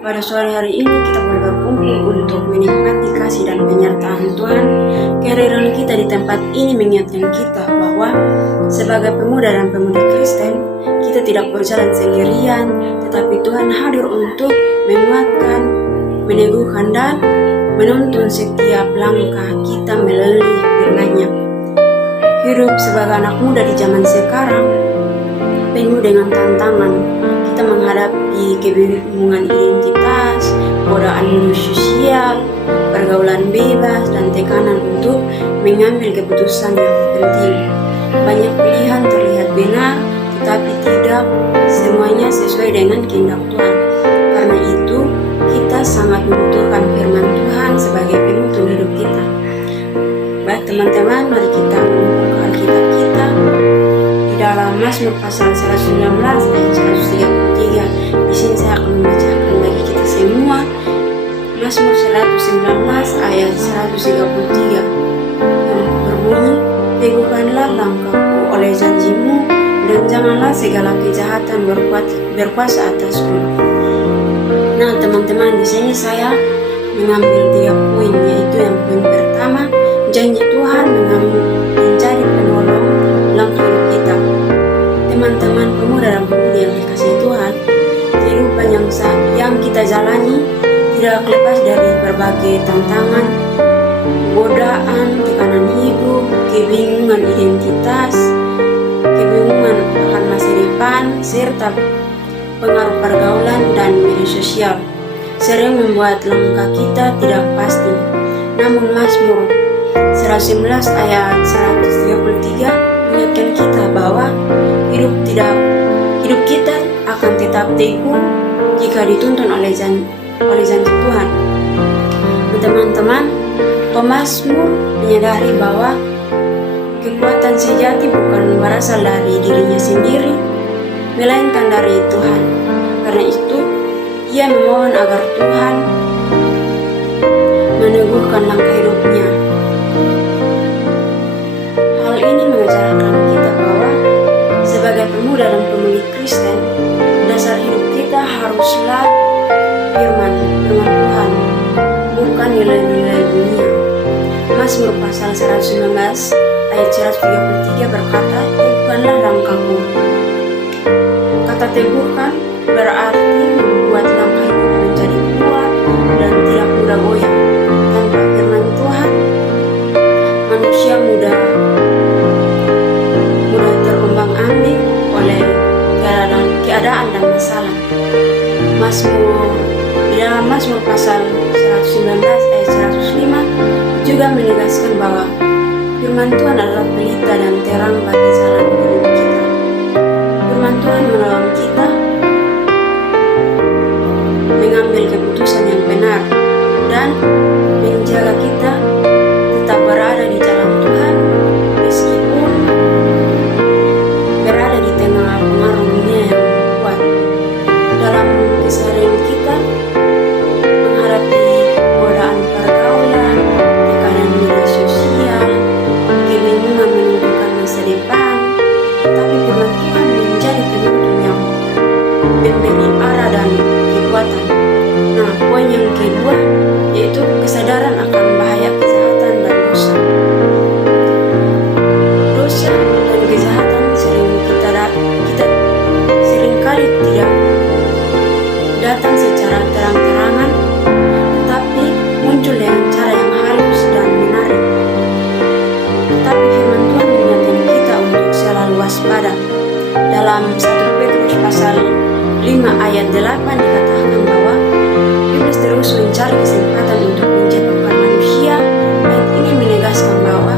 Pada sore hari ini kita boleh berkumpul untuk menikmati kasih dan penyertaan Tuhan. Kehadiran kita di tempat ini mengingatkan kita bahwa sebagai pemuda dan pemudi Kristen, kita tidak berjalan sendirian, tetapi Tuhan hadir untuk menguatkan, meneguhkan dan menuntun setiap langkah kita melalui firman-Nya. Hidup sebagai anak muda di zaman sekarang penuh dengan tantangan. Kita menghadapi kebingungan identitas, godaan media sosial, pergaulan bebas, dan tekanan untuk mengambil keputusan yang penting. Banyak pilihan terlihat benar, tetapi tidak semuanya sesuai dengan kehendak Tuhan. Karena itu, kita sangat membutuhkan firman Tuhan sebagai penuntun hidup kita. Baik teman-teman, mari kita membuka Alkitab kita di dalam Mazmur pasal 119 ayat 133. Di sini saya akan membacakan bagi kita semua Mazmur 119 ayat 133 yang berbunyi, teguhkanlah langkahku oleh janjimu dan janganlah segala kejahatan berkuasa atasku. Nah teman-teman, di sini saya mengambil 3 poin, yaitu yang poin pertama, janji Tuhan menjadi penolong langkah hidup kita. Teman-teman pemuda dan pemudi yang dikasihi Tuhan, kehidupan yang kita jalani tidak lepas dari berbagai tantangan, godaan, tekanan hidup, kebingungan identitas, kebingungan akan masa depan, serta pengaruh pergaulan dan media sosial sering membuat langkah kita tidak pasti. Namun Mazmur 119 ayat 133 mengingatkan kita bahwa hidup kita akan tetap teguh jika dituntun oleh janji Tuhan. Teman-teman, pemazmur menyadari bahwa kekuatan sejati bukan berasal dari dirinya sendiri, melainkan dari Tuhan. Karena itu, ia memohon agar Tuhan meneguhkan langkah hidupnya. Hal ini mengajarkan kita bahwa sebagai pemuda dan pemudi Kristen, dasar hidup kita haruslah firman Tuhan, bukan nilai-nilai dunia. Mazmur pasal 119 ayat 133 berkata, teguhkanlah langkahku. Kata teguhkan berarti membuat langkah hidup menjadi kuat dan tidak mudah goyah. Tanpa firman Tuhan, manusia mudah terombang-ambing oleh keadaan dan masalah. Di dalam Mazmur pasal 119 ayat 105 juga menegaskan bahwa firman Tuhan adalah pelita dan terang bagi jalan hidup kita. Firman Tuhan menolong kita mengambil keputusan yang benar dan menjaga kita tetap berada di jalan Tuhan meskipun berada di tengah pengaruh dunia yang kuat. Dalam keseharian kita menghadapi godaan pergaulan, tekanan media sosial, kebingungan menentukan masa depan, tetapi firman Tuhan menjadi penuntun yang memberi arah dan kekuatan. Nah, poin yang kedua yaitu kesadaran akan bahaya kejahatan dan dosa. Dosa dan kejahatan seringkali tidak datang secara terang-terangan, tetapi muncul dengan cara yang halus dan menarik. Tetapi firman Tuhan mengingatkan kita untuk selalu waspada. Dalam 1 Petrus pasal 5 ayat 8 dikatakan bahwa iblis terus mencari kesempatan untuk menjatuhkan manusia. Ayat ini menegaskan bahwa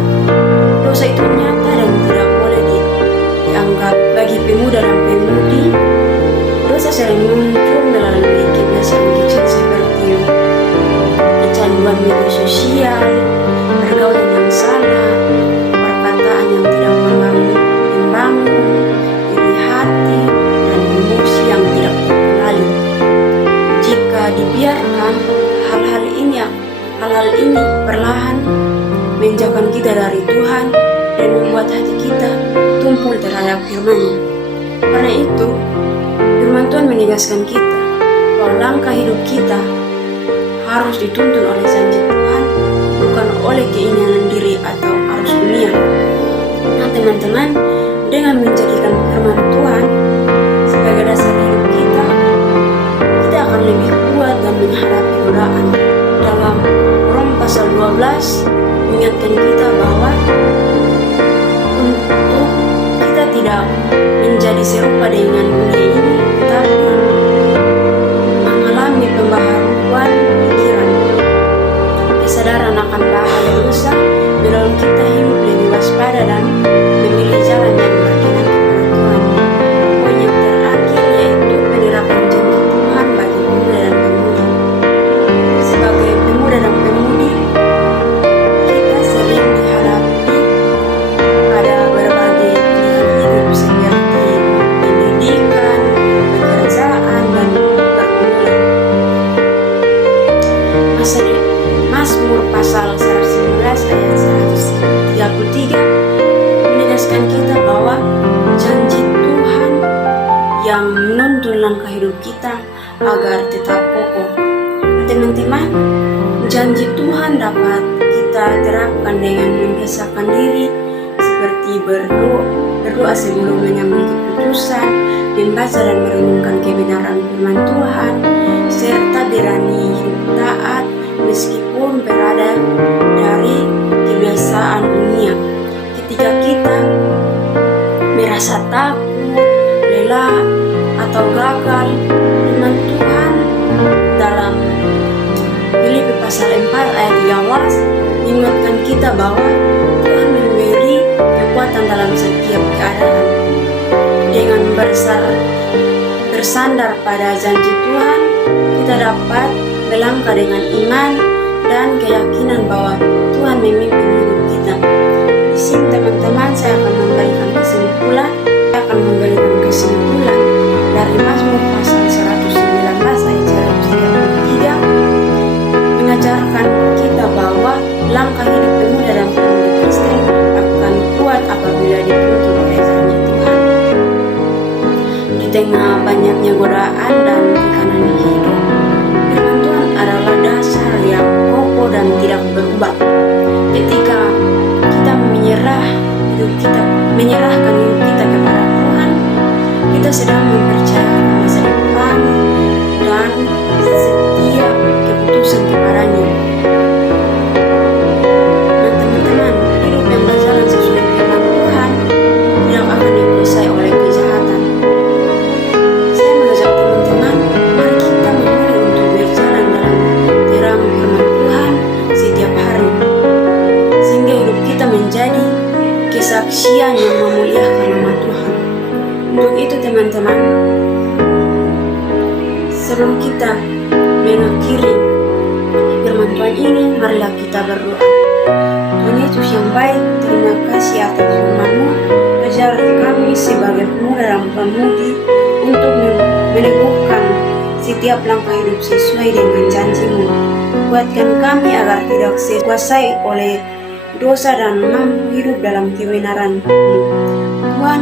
dosa itu nyata dan tidak boleh dianggap bagi pemuda dan pemudi. Dosa sering muncul melalui kebiasaan kecil seperti kecanduan media sosial, pergaulan yang salah, perkataan yang tidak membangun, iri hati, dan emosi yang tidak terkendali. Jika dibiarkan, hal-hal ini perlahan menjauhkan kita dari Tuhan dan membuat hati kita tumpul terhadap firman-Nya. Karena itu, firman Tuhan menegaskan kita bahwa langkah hidup kita harus dituntun oleh janji Tuhan, bukan oleh keinginan diri atau arus dunia. Nah teman-teman, dengan menjadikan firman Tuhan sebagai dasar hidup kita, kita akan lebih kuat dan menghadapi godaan. Dalam Roma pasal 12 mengingatkan kita bahwa untuk kita tidak menjadi serupa dengan dunia ini, tetapi mengalami pembaharuan pikiran, kesadaran akan bahaya dosa, mendorong kita hidup lebih waspada dan memilih jalan yang berkenan kepada Tuhan. Poin yang terakhir yaitu penerapan janji Tuhan bagi pemuda dan pemudi. Sebagai pemuda dan pemudi, kita sering dihadapi pada berbagai pilihan hidup seperti pendidikan, pekerjaan, dan pergumulan. Mazmur pasal 119 ayat 133 menegaskan kita bahwa janji Tuhan yang menuntun langkah hidup kita agar tetap kokoh. Teman-teman, janji Tuhan dapat kita terapkan dengan membiasakan diri seperti berdoa sebelum mengambil keputusan, membaca dan merenungkan kebenaran firman Tuhan, serta berani hidup taat meskipun berada dari kebiasaan dunia. Ketika kita merasa takut, lelah, atau gagal, firman Tuhan dalam Filipi pasal 4 ayat 13 mengingatkan kita bahwa Tuhan memberi kekuatan dalam setiap keadaan. Dengan bersandar pada janji Tuhan, kita dapat melangkah dengan iman dan keyakinan bahwa Tuhan memimpin hidup kita. Di sini teman-teman, saya akan memberikan kesimpulan dari Mazmur pasal 119 ayat 133 mengajarkan kita bahwa langkah hidup pemuda dan pemudi Kristen akan kuat apabila dituntun oleh janji Tuhan. Di tengah banyaknya godaan dan tekanan hidup, firman Tuhan adalah dasar yang kokoh dan tidak berubah. Ketika kita menyerahkan hidup kita kepada Tuhan, kita sedang mempercayakan masa depan dan setiap keputusan kepadanya. Dan teman-teman, hidup yang berjalan sesuai firman Tuhan tidak akan dikuasai oleh kejahatan. Saya mengajak teman-teman, mari kita memilih untuk berjalan dalam terang firman Tuhan setiap hari, sehingga hidup kita menjadi kesaksian yang memuliakan nama Tuhan. Untuk itu teman-teman, sebelum kita mengakhiri firman Tuhan ini, marilah kita berdoa. Tuhan Yesus yang baik, terima kasih atas firman-Mu. Ajari kami sebagai pemuda dan pemudi untuk meneguhkan setiap langkah hidup sesuai dengan janji-Mu. Kuatkan kami agar tidak dikuasai oleh dosa dan mampu hidup dalam kebenaran-Mu. Tuhan,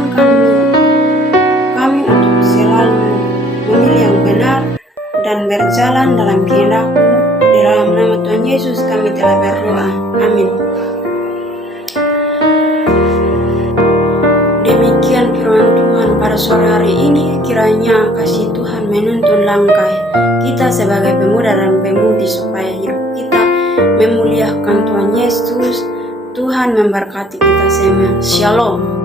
kami untuk selalu memilih yang benar dan berjalan dalam kehendak-Mu. Di dalam nama Tuhan Yesus kami telah berdoa. Amin. Demikian firman Tuhan pada sore hari ini. Kiranya kasih Tuhan menuntun langkah kita sebagai pemuda dan pemudi supaya hidup kita memuliakan Tuhan Yesus. Tuhan memberkati kita semua. Shalom.